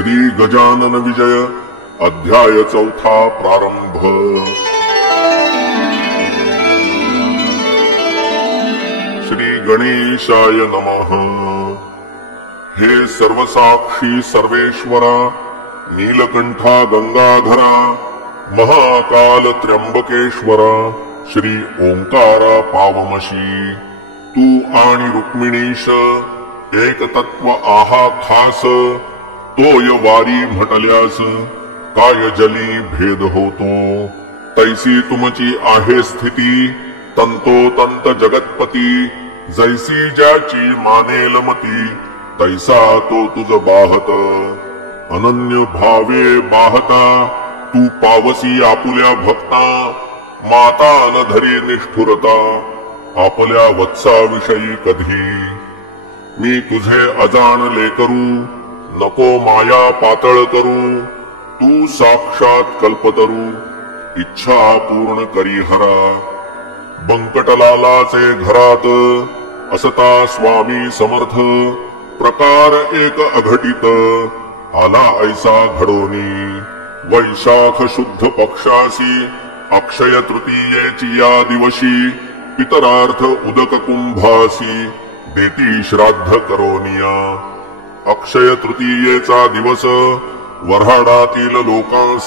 श्री गजानन विजय अध्याय 4 प्रारंभ। श्री गणेशाय नमः। हे सर्वसाक्षी सर्वेश्वरा, नीलकंठा गंगाधरा, महाकाल त्र्यंबकेश्वरा, श्री ओंकारा पावमशी, तू आणि रुक्मिणीश एक तत्व आहा खास, तोय वारी म्हटल्यास काय जली भेद होतो। तैसी तुमची आहे स्थिती, तंतोतंत जगतपती, जैसी ज्याची मानेल मती, तैसा तो तुझ बाहत। अनन्य भावे बाहता, तू पावसी आपुल्या भक्ता, माता न धरी निष्ठुरता, आपल्या वत्साविषयी कधी। मी तुझे अजाण लेकरू, नको माया पातळ करू, तू साक्षात कल्पतरू, इच्छा पूर्ण करी हरा। बंकटलालाचे घरात असता स्वामी समर्थ, प्रकार एक अघटित आला ऐसा घडोनी। वैशाख शुद्ध पक्षासी, अक्षय तृतीयेची या दिवशी, पितरार्थ उदक कुंभासी, देती श्राद्ध करोनिया। अक्षय तृतीयेचा दिवस वऱ्हाडातील लोकांस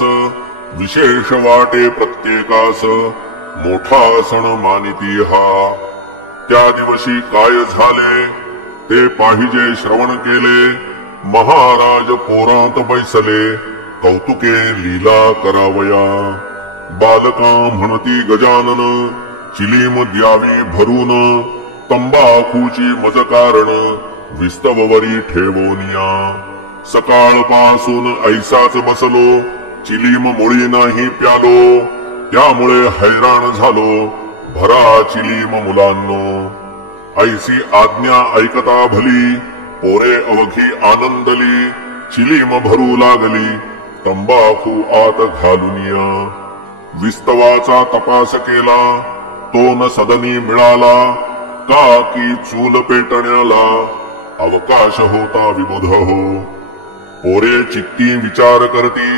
विशेष वाटे, प्रत्येकास मोठा सण मानिती हा। त्या दिवशी काय झाले ते पाहिजे श्रवण केले, महाराज पोरात बैसले, कौतुके लीला करावया। बालका म्हणती गजानन, चिलीम द्यावी भरून, तंबाखूची मज कारण, विस्तववरी ठेवोनिया। सकाळपासून ऐसाच बसलो, चिलीम मुळी नाही प्यालो, त्यामुळे हैराण झालो, भरा चिलीम मुलांनो। ऐसी आज्ञा ऐकता भली, पोरे अवघी आनंदली, चिलीम भरू लागली, तंबाखू आत घालुनिया। विस्तवाचा तपास केला, तो न सदनी मिळाला, का की चूल पेटण्याला अवकाश होता विबुध हो। पोरे चित्ती विचार करती,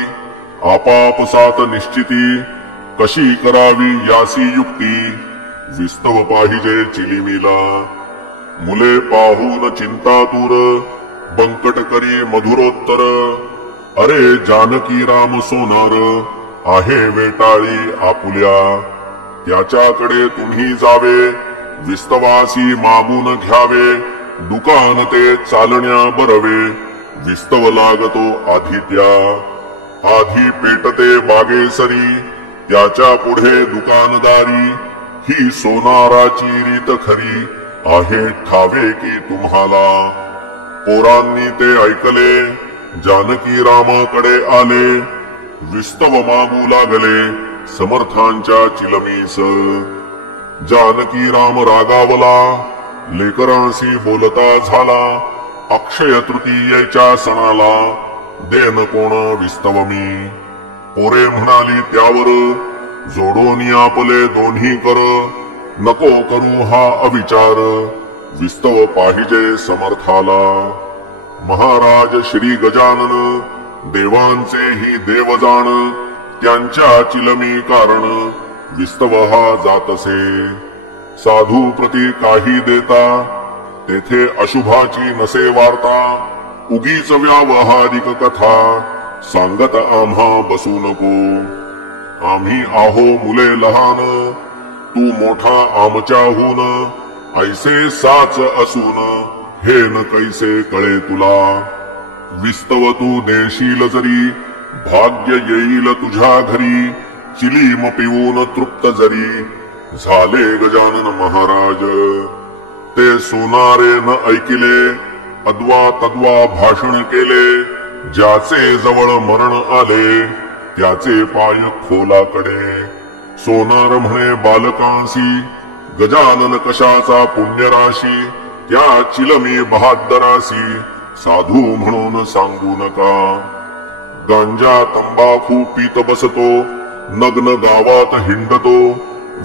आपापसात निश्चिती, कशी करावी यासी युक्ती, विस्तव पाहिजे चिलिमीला। मुले पाहून चिंतातुर, बंकट करी मधुरोत्तर, अरे जानकी राम सोनार, आहे वेटाळी आपुल्या। त्याच्याकडे तुम्ही जावे, विस्तवासी मागून घ्यावे, दुकान ते चालण्या बरवे, विस्तव लागतो आधी त्या। आधी पेटते बागेसरी, त्याच्या पुढे दुकानदारी, ही सोनाराची रीत खरी, आहे ठावे की तुम्हाला। पोरांनी ते ऐकले, जानकी रामाकडे आले, विस्तव मागू लागले, समर्थांच्या चिलमीस। जानकी राम रागावला, लेकरांशी बोलता झाला, अक्षय तृतीयेच्या सणाला देन कोण विस्तव मी। पोरे म्हणाली त्यावर, जोडोनी आपले दोन्ही कर, नको करू हा अविचार, विस्तव पाहिजे समर्थाला। महाराज श्री गजानन, देवांचे ही देव जाण, त्यांच्या चिलमी कारण, विस्तव हा जातसे। साधू प्रती काही देता, तेथे अशुभाची नसे वार्ता, उगीच व्यावहारिक कथा, सांगत आम्हा बसू नको। आम्ही आहो मुले लहान, तू मोठा आमच्याहून, ऐसे साच असून, हे न कैसे कळे तुला। विस्तव तू देशील जरी, भाग्य येईल तुझ्या घरी, चिलीम पिऊन तृप्त जरी, झाले गजानन महाराज। ते सोनारे न ऐकिले, अद्वा तद्वा भाषण केले, ज्याचे जवळ मरण आले, त्याचे पाय खोलाकडे। सोनार म्हणे बालकांसी, गजानन कशाचा पुण्यराशी, त्या चिलमी बहादरासी, साधू म्हणून सांगू नका। गांजा तंबाखू पीत बसतो, नग्न गावात हिंडतो,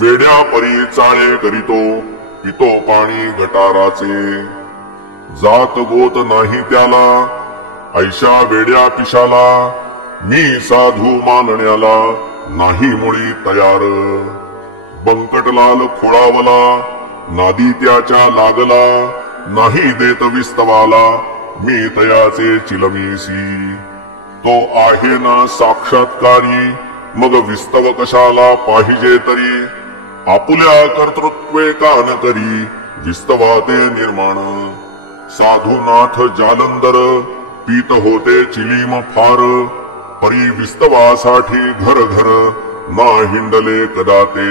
वेड्या परी चाळे करीतो, पितो पाणी गटाराचे। जात गोत नाही त्याला, ऐशा वेड्या पिशाला मी साधू मानण्याला नाही मुळी तयार. बंकटलाल खोळावला नादी त्याच्या लागला नाही देत विस्तवाला मी तयाचे चिलमीसी. तो आहे ना साक्षात्कारी मग विस्तव कशाला पाहिजे तरी. आपुल्या कर्तृत्वे कान करी विस्तवाते निर्माण. साधुनाथ जालंदर पीत होते चिलीम फार. परी विस्तवासाठी घर घर ना हिंडले कदा ते.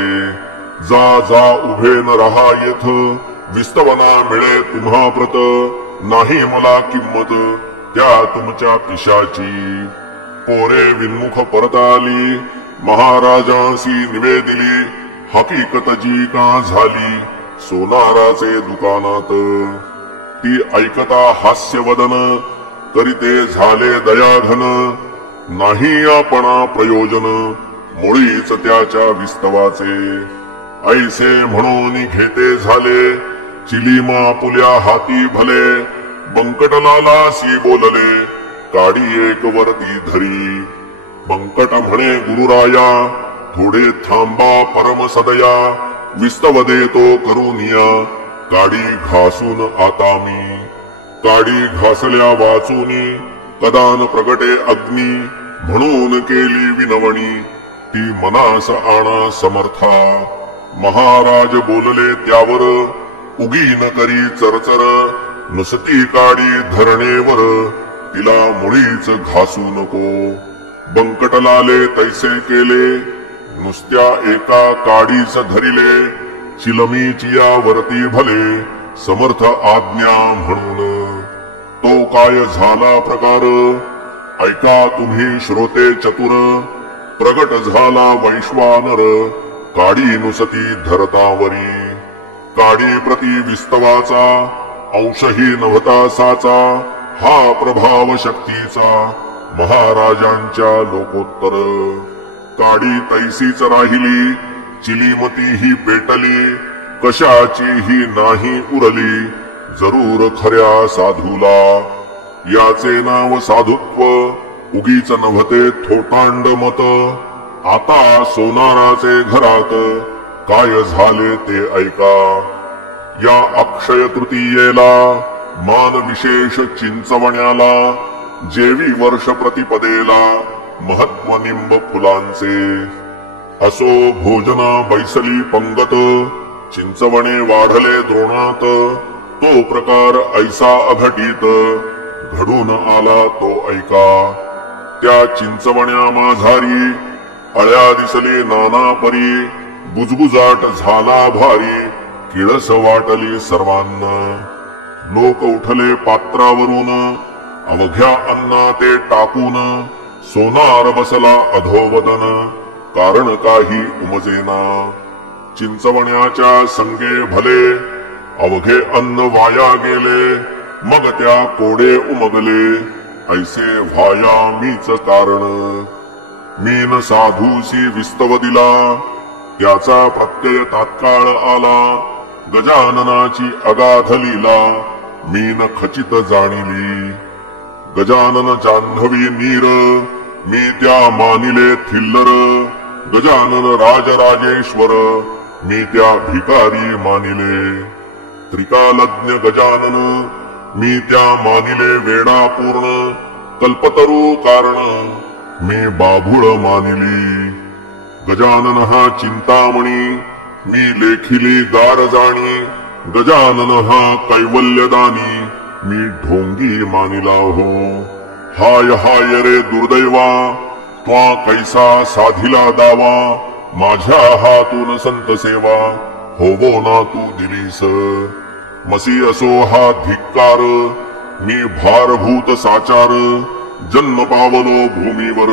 जा जा उभे न रहा येथ विस्तवना मिळे तुम्हा प्रत. नाही मला किंमत त्या तुमच्या पिशाची. पोरे विन्मुख परत आली महाराजांसी निवेदिली. हकीकत जी का झाली सोनाराचे दुकानात. ती ऐकता हास्यवदन करीते झाले दयाघन. नाही आपणा प्रयोजन मुळीच त्याच्या विस्तवाचे. ऐसे म्हणून घेते झाले चिलीमा आपुल्या हाती भले. बंकटलालासी बोलले काडी एक वरती धरी. बंकट म्हणे गुरुराया थोडे थांबा परम सदया. विस्तव देतो करुनिया काडी घासून आता मी. काडी घासल्या वाचूनी कदान प्रगटे अग्नी. म्हणून केली विनवणी ती मनास आणा समर्था. महाराज बोलले त्यावर उगी न करी चरचर. नुसती काडी धरणेवर तिला मुळीच घासू नको. बंकटलाले तैसे केले नुसत्या एका काडीच धरिले. चिलमीचिया वरती भले समर्थ आज्ञा म्हणून. तो काय झाला प्रकार ऐका तुम्ही श्रोते चतुर. प्रगट झाला वैश्वानर काडी नुसती धरतावरी. काडी प्रति विस्तवाचा अंशही नव्हता साचा. हा प्रभाव शक्तीचा महाराजांच्या लोकोत्तर. काडी तैसीच राहिली चिलीमती ही पेटली. कशाची ही नाही उरली जरूर खऱ्या साधूला. याचे नाव साधुत्व उगीच नव्हते थोटांड मत. आता सोनाराचे घरात काय झाले ते ऐका. या अक्षय तृतीयेला मान विशेष चिंचवण्याला. जेवी वर्ष प्रतिपदेला महत्व निंब फुलांचे. असो भोजना बैसली पंगत चिंचवणे वाढले द्रोणात. तो प्रकार ऐसा अघटित घडून आला तो ऐका. त्या चिंचवण्या माझारी अळ्या दिसले नाना परी. बुजबुजाट झाला भारी किळस वाटली सर्वांना. लोक उठले पात्रावरून अवघ्या अन्ना ते टाकून. सोनार बसला अधोवदन कारण काही उमजेना. चिंचवण्याच्या संगे भले अवघे अन्न वाया गेले. मग त्या कोडे उमगले ऐसे व्हाया मीच कारण. मीन साधूसी विस्तव दिला त्याचा प्रत्यय तात्काळ आला. गजाननाची अगाध लीला मीन खचित जाणिली. गजानन जान्हवी नीर मी त्या मानिले थिल्लर. गजानन राजराजेश्वर मी त्या भिकारी मानिले. त्रिकालज्ञ गजानन मी त्या मानिले वेडा पूर्ण. कल्पतरू कारण मी बाभूळ मानिली. गजानन हा चिंतामणी मी लेखिली दार जाणी. गजानन हा कैवल्यदानी मी ढोंगी मानिला हो. हाय हाय रे दुर्दैवा त्वा कैसा साधिला दावा. माझ्या हातून संत सेवा होवो ना तू दिलीस. मसी असो हा धिक्कार मी भारभूत साचार. जन्म पावलो भूमीवर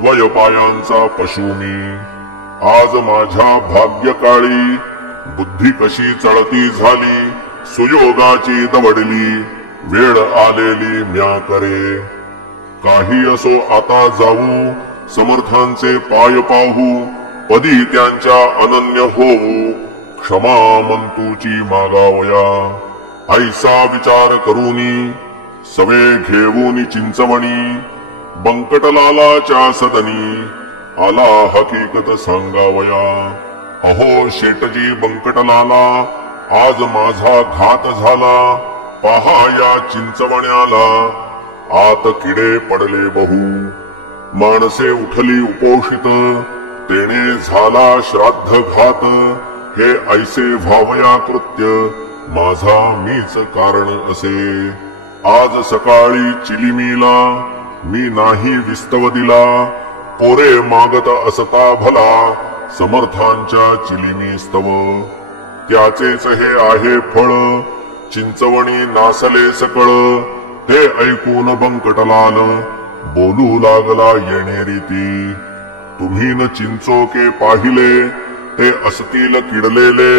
द्वय पायांचा पशु मी. आज माझ्या भाग्यकाळी बुद्धी कशी चढती झाली. सुयोगाची दवडली वेळ आलेली म्या करे. काही असो आता जाऊ समर्थांचे पाय पाहू. पदी त्यांच्या अनन्य होऊ क्षमा मंतूची मागावया. ऐसा विचार करूनी सवे घेऊन चिंचवणी बंकटलालाच्या सदनी आला हकीकत सांगावया। अहो शेटजी बंकटलाला आज माझा घात झाला, पहा या चिंचवण्याला आत किडे पडले बहु। माणसे उठली उपोषित तेने झाला श्राद्ध घात, हे ऐसे व्हावया कृत्य माझा मीच कारण असे। आज सकाळी चिलिमीला मी नाही विस्तव दिला, पोरे मागत असता भला समर्थांच्या चिलिमी स्तव। त्याचेच हे आहे फळ चिंचवणी नासले सकळ, हे ऐकून बंकटलाल बोलू लागला येणेरीती। तुम्ही न चिंचोके पाहिले ते असतील किडलेले,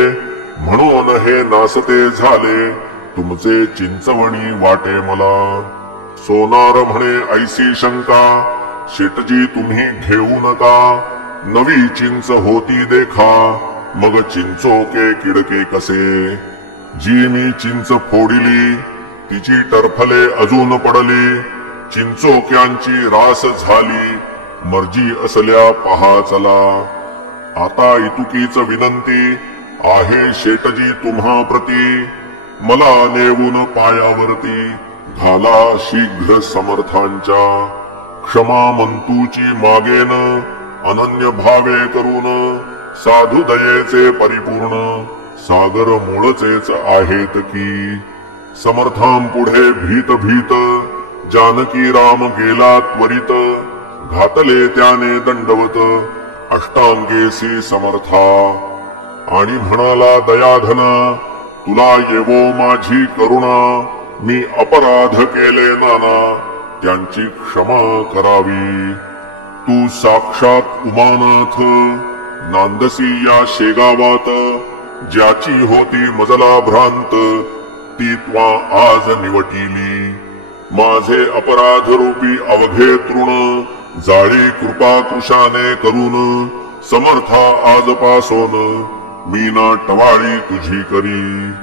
म्हणून हे नासते झाले तुमचे चिंचवणी वाटे मला। सोनार म्हणे ऐसी शंका शेटजी तुम्ही घेऊ नका, नवी चिंच होती देखा मग चिंचोके किडके कसे। जी मी चिंच फोडिली तिची टरफले अजून पडली, चिंचोक्यांची रास झाली मर्जी असल्या पहा चला। आता इतुकीच विनंती आहे शेटजी तुम्हा प्रती, मला नेऊन पायावरती घाला शीघ्र समर्थांच्या। क्षमा मंतूची मागेन अनन्य भावे करून, साधु दयेचे परिपूर्ण सागर मूळचेच आहेत की। समर्थांपुढे भीत भीत जानकी राम गेला त्वरित, घातले त्याने दंडवत अष्टांगेसी समर्था। आणि म्हणाला दयाधन तुला येवो माझी करुणा, मी अपराध केले नाना त्यांची क्षमा करावी। तू साक्षात उमानाथ नांदसी या शेगावात, ज्याची होती मजला भ्रांत ती त्वा आज निवटिली। माझे अपराध रूपी अवघे तृण जाळी कृपा कृशाने करून, समर्था आजपासून मी ना टवाळी तुझी करी।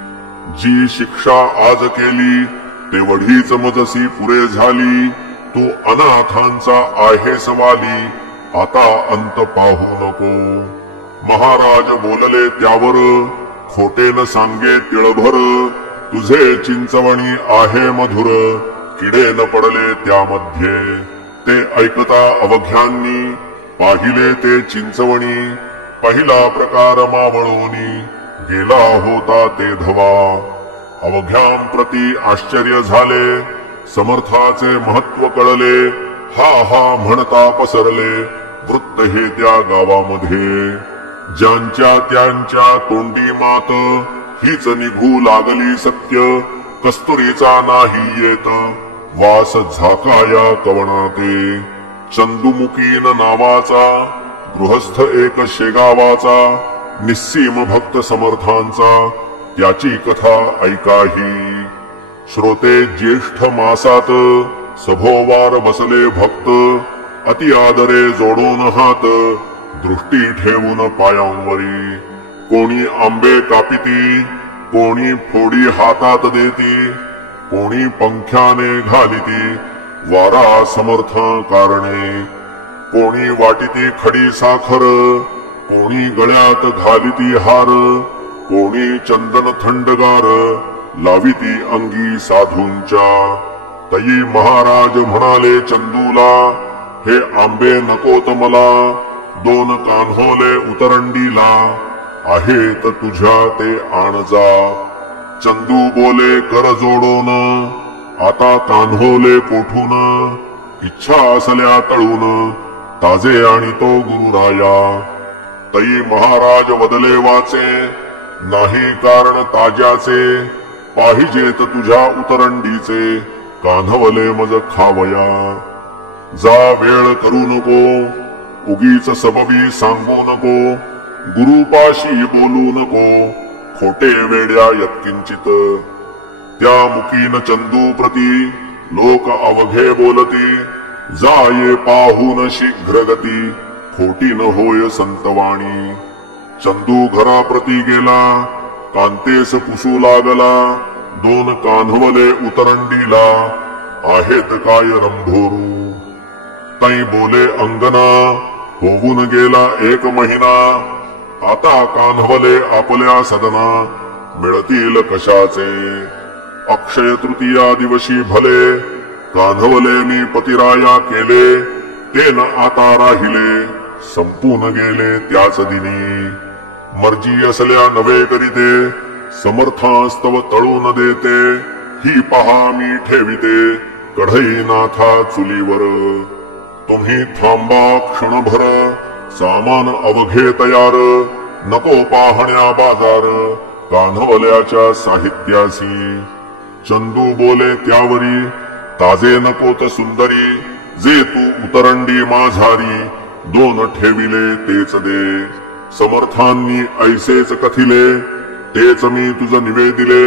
जी शिक्षा आज केली तेवढीच मजसी पुरे झाली, तू अनाथांचा आहेस वाली आता अंत पाहू नको। महाराज बोलले त्यावर खोटे न सांगे तिळभर, तुझे चिंचवणी आहे मधुर किडे न पडले त्यामध्ये। ते ऐकता अवघ्यांनी पाहिले ते चिंचवणी, पहिला प्रकार मावळोनी गेला होता ते धवा। अवघ्यांप्रती आश्चर्य झाले, समर्थाचे महत्व कळले, हा हा म्हणता पसरले वृत्त हे त्या गावामध्ये। ज्यांच्या त्यांच्या तोंडी मात हीच निघू लागली सत्य, कस्तुरीचा नाही येत वास झाकाया कवणाते। चंदुमुकीन नावाचा गृहस्थ एक शेगावाचा, निस्सीम भक्त समर्थांचा त्याची कथा ऐकाही। श्रोते ज्येष्ठ मासात सभोवार बसले भक्त, अति आदरे जोडून हात दृष्टी ठेवून पायांवरी। कोणी आंबे कापिती, कोणी फोडी हातात देती, कोणी पंख्याने घालिती वारा समर्थ कारणे। कोणी वाटिती खडी साखर, कोणी गळ्यात घालिती हार, कोणी चंदन थंडगार लाविती अंगी साधूंच्या। तई महाराज म्हणाले चंदूला, हे आंबे नकोत मला, दोन कान्होले उतरंडीला आहेत तुझ्या ते आण जा। चंदू बोले कर जोडून, आता कान्होले कोठून, इच्छा असल्या तळून ताजे आणि तो गुरुराया। तई महाराज वदले वाचे, नाही कारण ताज्याचे, पाहिजेत तुझ्या उतरंडीचे कान्हवले मज खावया। जा वेळ करू नको, उगीच सबबी सांगू नको, गुरुपाशी बोलू नको, खोटे वेड्या यत्किंचित। त्या मुखीन चंदू प्रती लोक अवघे बोलती, जाये पाहून शीघ्र गती खोटी न होय संतवाणी। चंदू घराप्रती गेला, कांतेस पुसू लागला, दोन कान्हवले उतरंडीला आहेत काय रंभोरू. तै बोले अंगना होऊन गेला 1 महिना. आता कान्हवले आपल्या सदना मिळतील कशाचे. अक्षय तृतीया दिवशी भले कान्हवले मी पतिराया केले. ते न आता राहिले संपून गेले त्याच दिनी. मर्जी असल्या नवे करीते समर्थास्तव तळून देते. ही पहा मी ठेविते कढई नाथा चुलीवर. तुम्ही थांबा क्षणभर सामान अवघे तयार. नको पाहण्या बाजार कान्हवल्याच्या साहित्यासी. चंदू बोले त्यावरी ताजे नकोत सुंदरी. जे तू उतरंडी माझारी 2 ठेविले तेच दे. समर्थांनी ऐसेच कथिले तेच मी तुझ निवेदिले.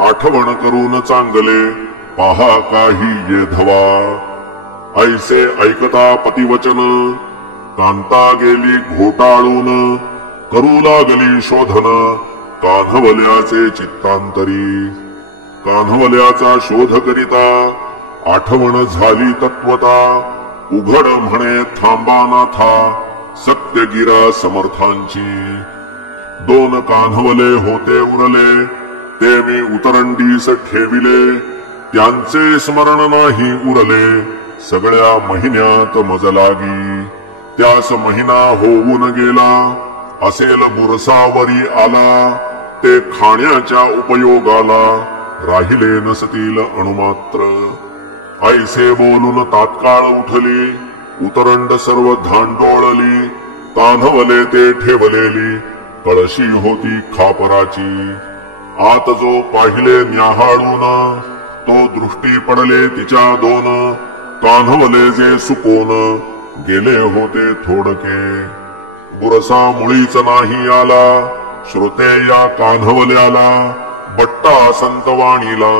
आठवण करून चांगले पहा काही ये धवा. ऐसे ऐकता पतिवचन कांता गेली घोटाळून. करू लागली शोधन कान्हवल्याचे चित्तांतरी. कान्हवल्याचा शोध करिता आठवण झाली तत्वता. उघड म्हणे थांबा नाथा सत्यगिरा समर्थांची. 2 कान्हवले होते उरले ते मी उतरंडीस ठेविले. त्यांचे स्मरण नाही उरले सगळ्या महिन्यात मज लागी. त्यास महिना होऊन गेला असेल बुरसावरी आला. ते खाण्याच्या उपयोगाला राहिले नसतील अणुमात्र. ऐसे बोलून तात्काळ उठली उतरंड सर्व धांडोळली. कान्हवले ते ठेवलेली कळशी होती खापराची. आत जो पाहिले न्याहाळून तो दृष्टी पडले तिच्या 2. कान्हवले जे सुकोन गेले होते थोडके. बुरसा मुळीच नाही आला श्रोते या कान्हवल्याला. बट्टा संतवाणीला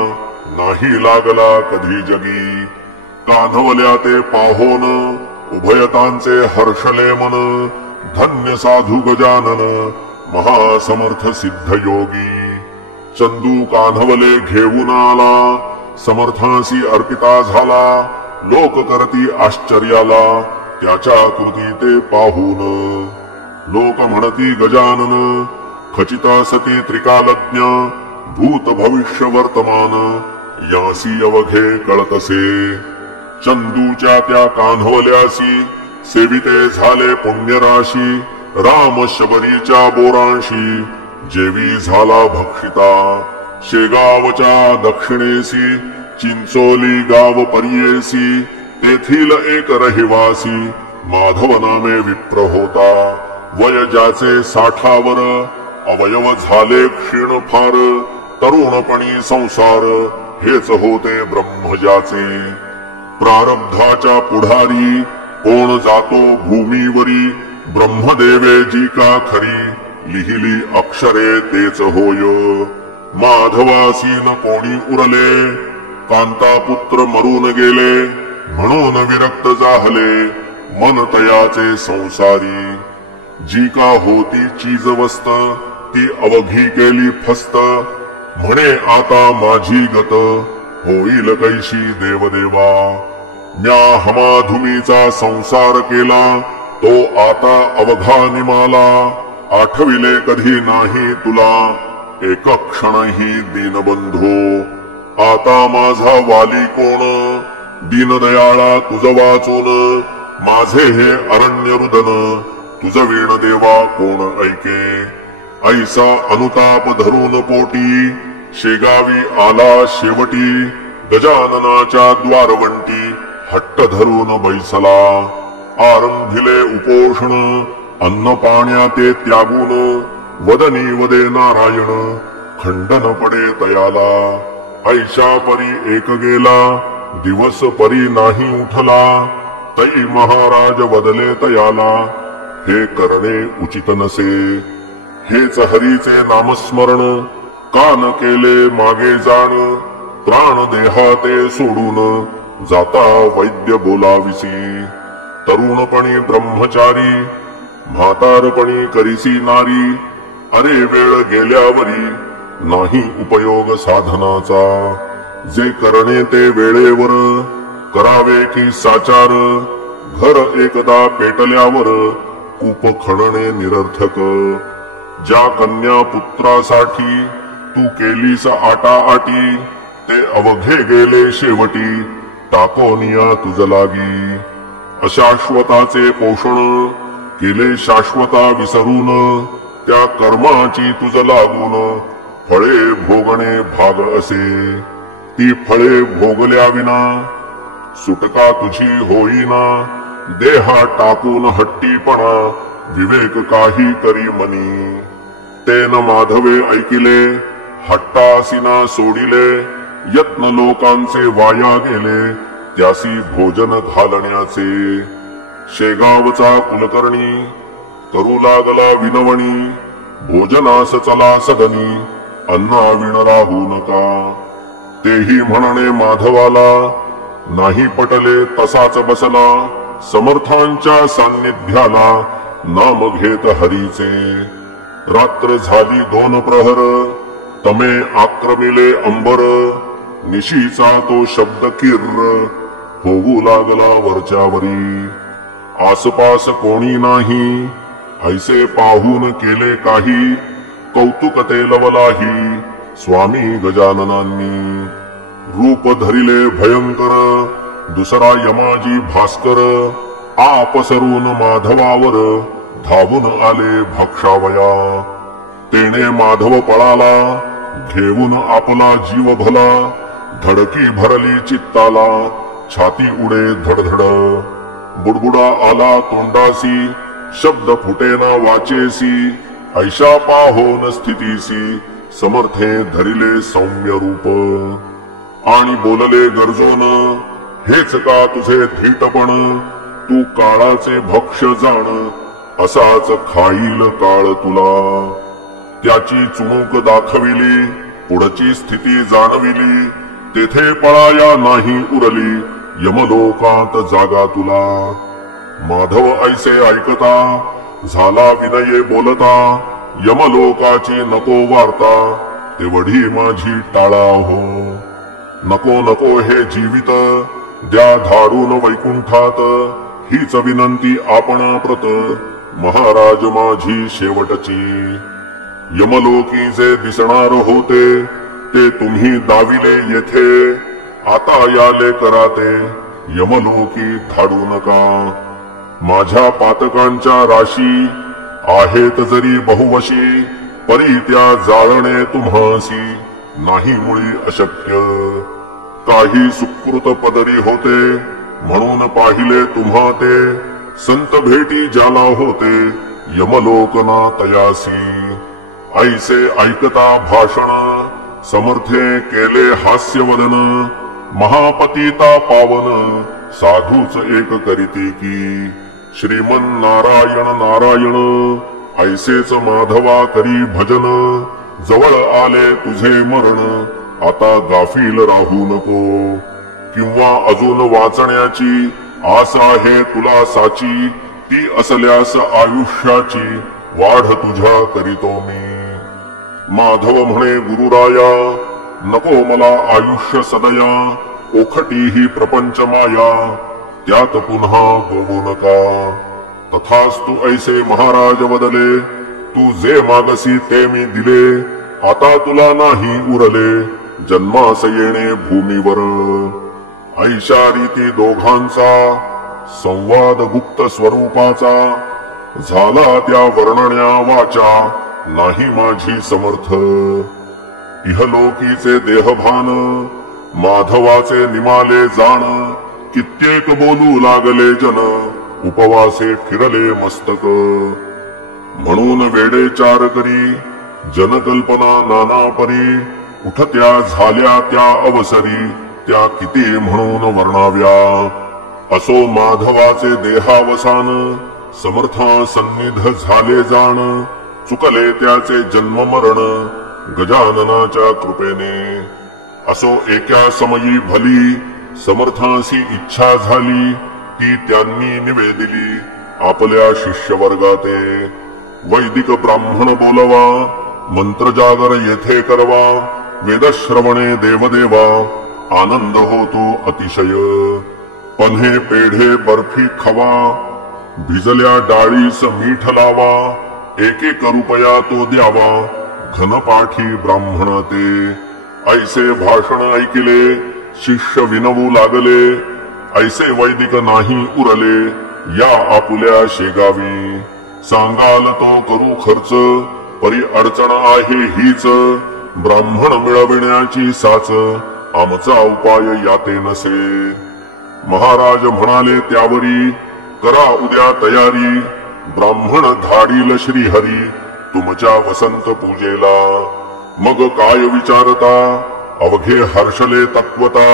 नाही लागला कधी जगी. कान्हवल्या ते पाहोन उभयतांचे हर्षले मन. धन्य साधू गजानन महासमर्थ सिद्ध योगी. चंदू कान्हवले घेऊन आला समर्थांसी अर्पिता झाला. लोक करती आश्चर्याला त्याच्या कृती ते पाहून. लोक म्हणती गजानन खचिता सती त्रिकालज्ञ. भूत भविष्य वर्तमान यासी अवघे कळतसे. चंदूच्या त्या कान्हवल्यासी सेविते झाले पुण्यराशी. राम शबरीच्या बोरांशी जेवी झाला भक्षिता. शेगावच्या दक्षिणेसी चिंचोली गाव पर्येसी. तेथील एक रहिवासी माधव नामे विप्र होता. वय ज्याचे 60वर अवयव झाले क्षीण फार. तरुणपणी संसार हेच होते ब्रह्मजाचे. प्रारब्धाच्या पुढारी कोण जातो भूमीवरी. ब्रह्मदेवे जी का खरी लिहिली अक्षरे तेच होय. माधवासी न कोणी उरले कांता पुत्र मरून गेले. म्हणून विरक्त जाहले मन तयाचे संसारी. जी का होती चीज वस्त ती अवघी केली फस्त. म्हणे आता माझी गत होईल कैशी देवदेवा. म्या हमाधुमीचा संसार केला तो आता अवघा निमाला. आठविले कधी नाही तुला एक क्षणही दीनबंधो. आता माझा वाली कोण दीनदयाळा तुझ वाचून. माझे हे अरण्य रुदन तुझ वीण देवा कोण ऐके. ऐसा अनुताप धरून पोटी शेगावी आला शेवटी. गजाननाच्या द्वारवंटी हट्ट धरून बैसला. आरंभिले उपोषण अन्न पाण्या ते त्यागून. वदनी वदे नारायण खंडन पडे तयाला. ऐशा परी एक गेला दिवस परी नाही उठला. तै महाराज वदले तयाला हे करणे उचित नसे. हेच हरीचे नामस्मरण कान केले मागे जाण. प्राण देहाते सोडून जाता वैद्य बोलाविसी. तरुणपणी ब्रह्मचारी म्हातारपणी करीसी नारी. अरे वेळ गेल्यावरी नाही उपयोग साधनाचा. जे करणे ते वेळेवर करावे की साचार घर एकदा पेटल्यावर कूप खणणे निरर्थक ज्या कन्या पुत्रासाठी तू केलीस आटाआटी ते अवघे गेले शेवटी टाकोनिया तुझ लागी अशाश्वताचे पोषण केले शाश्वता विसरून त्या कर्माची तुझ लागून फळे भोगणे भाग असे ती फळे भोगल्या विना सुटका तुझी होईना देहा टाकून हट्टीपणा विवेक काही करी मनी तेन माधवे ऐकिले हट्टासीना सोडिले यत्न लोकांचे वाया गेले त्यासी भोजन घालण्याचे शेगावचा कुलकर्णी करू लागला विनवणी भोजनास चला सदनी अन्नाविण राहू नका तेही म्हणणे माधवाला नाही पटले तसाच बसला समर्थांच्या सान्निध्याला नाम घेत हरीचे रात्र झाली 2 प्रहर तमे आक्रमिले अंबर निशीचा तो शब्द किर्र होऊ लागला वरच्यावरी आसपास कोणी नाही ऐसे पाहून केले काही कौतुक ते लवलाही स्वामी गजाननांनी रूप धरिले भयंकर दुसरा यमाजी भास्कर आपसरून माधवावर धावून आले भक्षावया तेने माधव पळाला घेऊन आपला जीव भला धडकी भरली चित्ताला छाती उडे धडधड बुडबुडा आला तोंडासी शब्द फुटेना वाचेसी ऐशा पाहोन स्थितीसी समर्थे धरिले सौम्य रूप आणि बोलले गरजून हेच का तुझे धीटपण तू काळाचे भक्ष जाण असाच खाईल काळ तुला त्याची चुणूक दाखविली पुढची स्थिती जाणविली तेथे पळाया नाही उरली यमलोकात जागा तुला माधव ऐसे ऐकता झाला विनये बोलता यमलोकाची नको वार्ता तेवढी माझी टाळा हो नको नको हे जीवित द्या धाडून वैकुंठात हीच विनंती आपणाप्रत महाराज माझी शेवटची यमलोकी जे दिसणार होते ते तुम्ही दाविले येथे आता याले कराते यमलोकी धाडू नका माझ्या पातकांच्या राशी आहेत जरी बहुवशी परी त्या जाळणे तुम्हासी नाही मुळी अशक्य काही सुकृत पदरी होते म्हणून पाहिले तुम्हा ते संत भेटी ज्याला होते यमलोकना तयासी ऐसे ऐकता भाषण समर्थे केले हास्यवदन महापतिता पावन साधूच एक करीती की श्रीमन नारायण नारायण ऐसेच माधवा करी भजन जवळ आले तुझे मरण आता गाफील राहू नको किंवा अजून वाचण्याची आस आहे तुला साची ती असल्यास आयुष्याची वाढ तुझ्या करीतो मी माधव म्हणे गुरुराया नको मला आयुष्य सदया ओखटी ही प्रपंच माया त्यात पुन्हा होऊ नका तथास्तु ऐसे महाराज वदले तू जे मागसी ते मी दिले आता तुला नाही उरले जन्मास येणे भूमीवर ऐशा रीती दोघांचा संवाद गुप्त स्वरूपाचा झाला त्या वर्णण्या वाचा नाही माझी समर्थ इहलोकीचे देहभान माधवाचे निमाले जाण कित्येक बोलू लागले जन उपवासे फिरले मस्तक म्हणून वेडे चार करी जनकल्पना नाना परी उठत्या झाल्या त्या अवसरी त्या किती म्हणून वर्णाव्या असो माधवाचे देहावसान समर्था सन्निध झाले जाण चुकले त्याचे जन्म मरण गजाननाच्या कृपेने असो एका समयी भली समर्थांसी इच्छा झाली ती त्यांनी निवेदिली आपल्या शिष्यवर्गाते वैदिक ब्राह्मण बोलवा मंत्र जागर येथे करवा वेदश्रवणे देवदेवा आनंद होतो अतिशय। पन्हे पेढे बर्फी खवा, भिजल्या डाळीस मीठ लावा, एक एक रुपया तो द्यावा, घनपाठी ब्राह्मण ते। ऐसे भाषण ऐकिले, शिष्य विनवू लागले, ऐसे वैदिक नाही उरले, या आपुल्या शेगावी। सांगाल तो करू खर्च, परी अडचण आहे हीच, ब्राह्मण मिळविण्याची साच, आमचा उपाय याते नसे। महाराज म्हणाले त्यावरी, करा उद्या तयारी, ब्राह्मण धाडील श्रीहरी, तुमच्या वसंत पूजेला। मग काय विचारता, अवघे हर्षले तत्वता,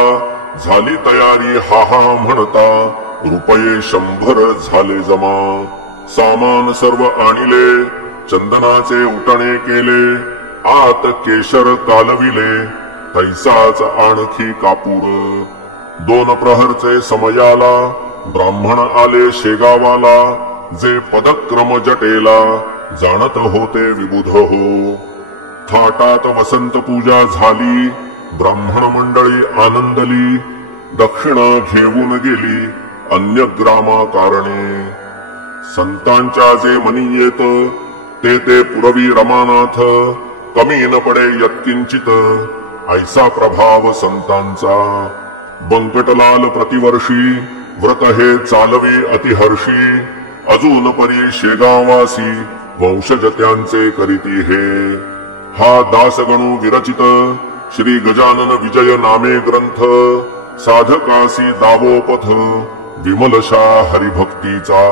झाली तयारी हा हा म्हणता, रुपये 100 झाले जमा। सामान सर्व आणिले, चंदनाचे उटणे केले, आत केशर कालविले, तैसाच आणखी कापूर। 2 प्रहरचे समयाला, ब्राह्मण आले शेगावाला, जे पदक्रम जटेला, जाणत होते विबुध हो। थाटात वसंत पूजा झाली, ब्राह्मण मंडळी आनंदली, दक्षिणा घेऊन गेली अन्य ग्रामा कारणे। संतांच्या जे मनी येत, ते पुरवी रमानाथ, कमी न पडे यत्किंचित, ऐसा प्रभाव संतांचा। बंकटलाल प्रतिवर्षी, व्रत हे चालवे अतिहर्षी, अजून परी शेगावासी, वंशज त्यांचे करीती हे। हा दासगणू विरचित, श्री गजानन विजय नामे ग्रंथ, साधकासी दावोपथ, विमलशा हरिभक्तीचा।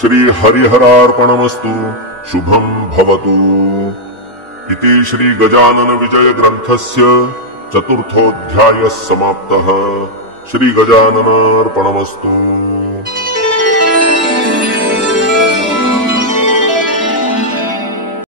श्री हरिहरार्पणमस्तु, शुभम भवतु। इति श्री गजानन विजय ग्रंथस्य चतुर्थोऽध्यायः समाप्तः। श्री गजाननार्पणमस्तु।